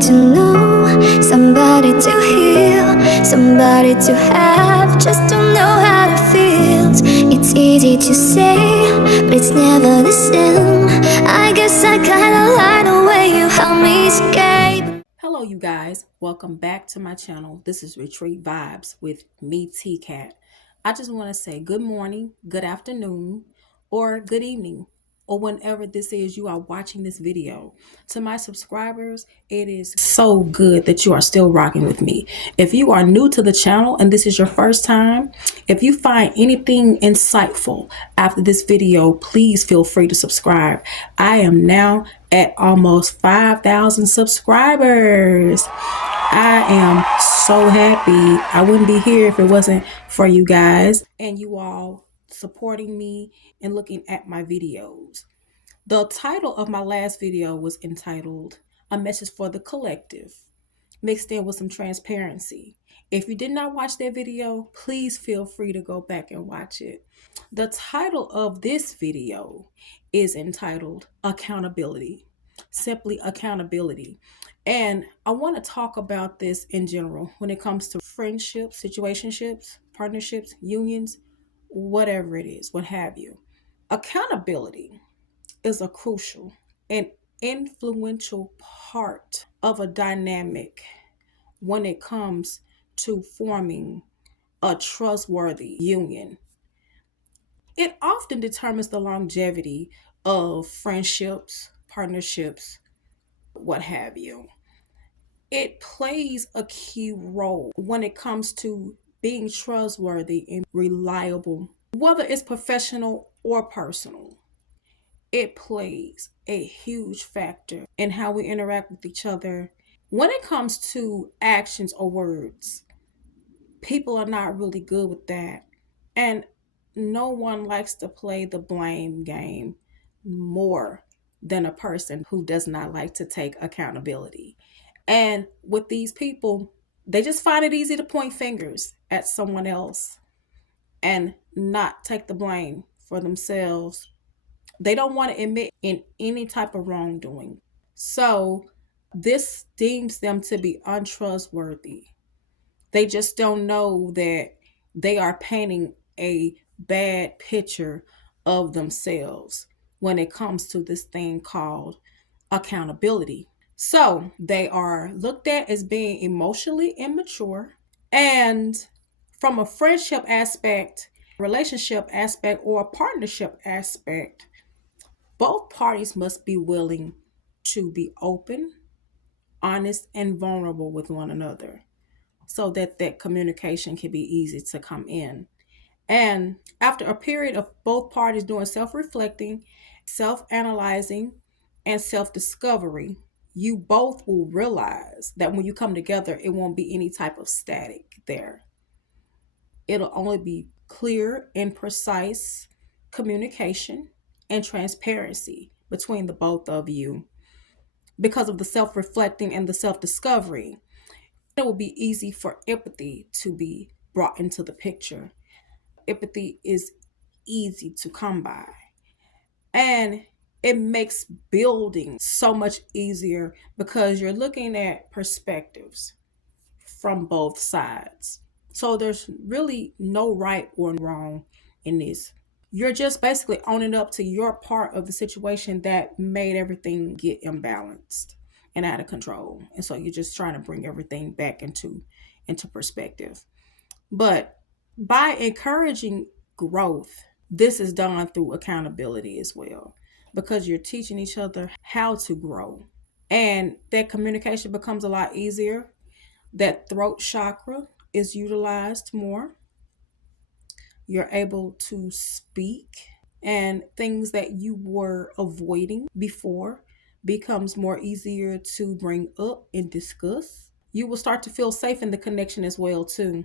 to know, somebody to heal, somebody to have, just to know how it feels. It's easy to say, but it's never the same. I guess I kinda like the way you help me escape. Hello, you guys. Welcome back to my channel. This is Retreat Vibes with me, T-Cat. I just want to say good morning, good afternoon, or good evening, or whenever this is you are watching this video. To my subscribers, it is so good that you are still rocking with me. If you are new to the channel and this is your first time, if you find anything insightful after this video, please feel free to subscribe. I am now at almost 5,000 subscribers. I am so happy. I wouldn't be here if it wasn't for you guys and you all supporting me and looking at my videos. The title of my last video was entitled A Message for the Collective, mixed in with some transparency. If you did not watch that video, please feel free to go back and watch it. The title of this video is entitled Accountability, simply accountability. And I want to talk about this in general when it comes to friendships, situationships, partnerships, unions, whatever it is, what have you. Accountability is a crucial and influential part of a dynamic when it comes to forming a trustworthy union. It often determines the longevity of friendships, partnerships, what have you. It plays a key role when it comes to being trustworthy and reliable, whether it's professional or personal. It plays a huge factor in how we interact with each other. When it comes to actions or words, people are not really good with that. And no one likes to play the blame game more than a person who does not like to take accountability. And with these people, they just find it easy to point fingers at someone else and not take the blame for themselves. They don't want to admit in any type of wrongdoing. So this deems them to be untrustworthy. They just don't know that they are painting a bad picture of themselves when it comes to this thing called accountability. So they are looked at as being emotionally immature. And from a friendship aspect, relationship aspect, or a partnership aspect, both parties must be willing to be open, honest, and vulnerable with one another so that that communication can be easy to come in. And after a period of both parties doing self-reflecting, self-analyzing, and self-discovery, you both will realize that when you come together, it won't be any type of static there. It'll only be clear and precise communication and transparency between the both of you because of the self-reflecting and the self-discovery. It will be easy for empathy to be brought into the picture. Empathy is easy to come by, and it makes building so much easier because you're looking at perspectives from both sides. So there's really no right or wrong in this. You're just basically owning up to your part of the situation that made everything get imbalanced and out of control. And so you're just trying to bring everything back into perspective. But by encouraging growth, this is done through accountability as well, because you're teaching each other how to grow. And that communication becomes a lot easier. That throat chakra is utilized more. You're able to speak, and things that you were avoiding before becomes more easier to bring up and discuss. You will start to feel safe in the connection as well too.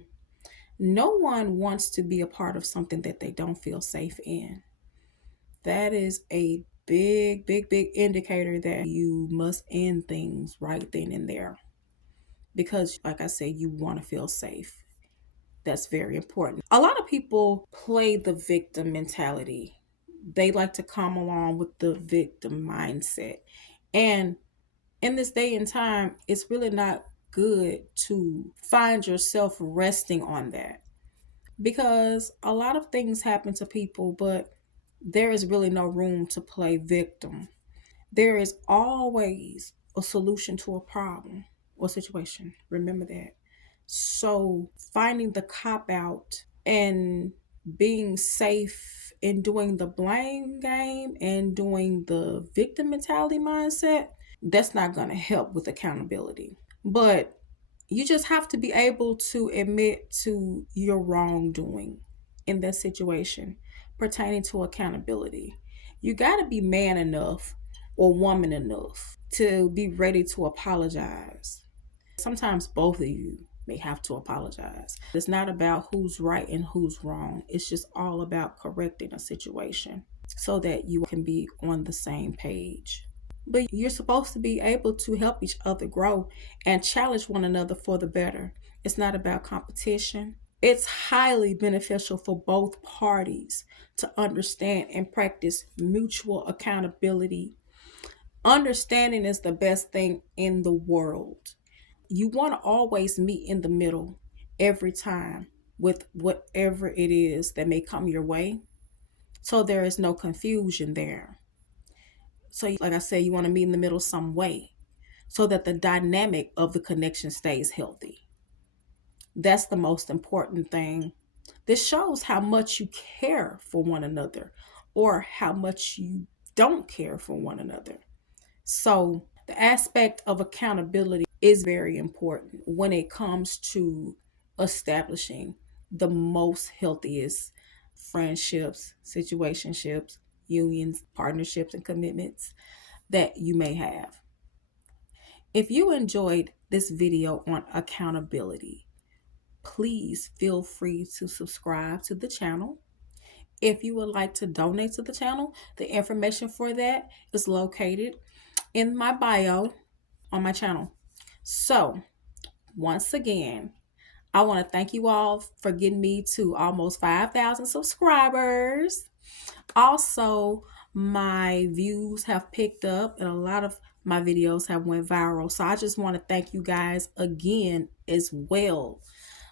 No one wants to be a part of something that they don't feel safe in. That is a big indicator that you must end things right then and there. Because, like I said, you want to feel safe. That's very important. A lot of people play the victim mentality. They like to come along with the victim mindset. And In this day and time, it's really not good to find yourself resting on that, because a lot of things happen to people, but there is really no room to play victim. There is always a solution to a problem or situation. Remember that. So, finding the cop out and being safe in doing the blame game and doing the victim mentality mindset, that's not going to help with accountability. But you just have to be able to admit to your wrongdoing in that situation pertaining to accountability. You got to be man enough or woman enough to be ready to apologize. Sometimes both of you may have to apologize. It's not about who's right and who's wrong. It's just all about correcting a situation so that you can be on the same page. But you're supposed to be able to help each other grow and challenge one another for the better. It's not about competition. It's highly beneficial for both parties to understand and practice mutual accountability. Understanding is the best thing in the world. You want to always meet in the middle every time with whatever it is that may come your way. So there is no confusion there. So, like I said, you want to meet in the middle some way so that the dynamic of the connection stays healthy. That's the most important thing. This shows how much you care for one another or how much you don't care for one another. So, the aspect of accountability is very important when it comes to establishing the most healthiest friendships, situationships, unions, partnerships, and commitments that you may have. If you enjoyed this video on accountability, please feel free to subscribe to the channel. If you would like to donate to the channel, the information for that is located in my bio on my channel. So, once again, I want to thank you all for getting me to almost 5,000 subscribers. Also, my views have picked up and a lot of my videos have went viral. So I just want to thank you guys again as well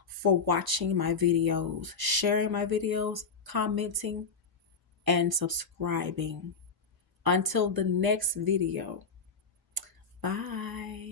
for watching my videos, sharing my videos, commenting, and subscribing. Until the next video, bye.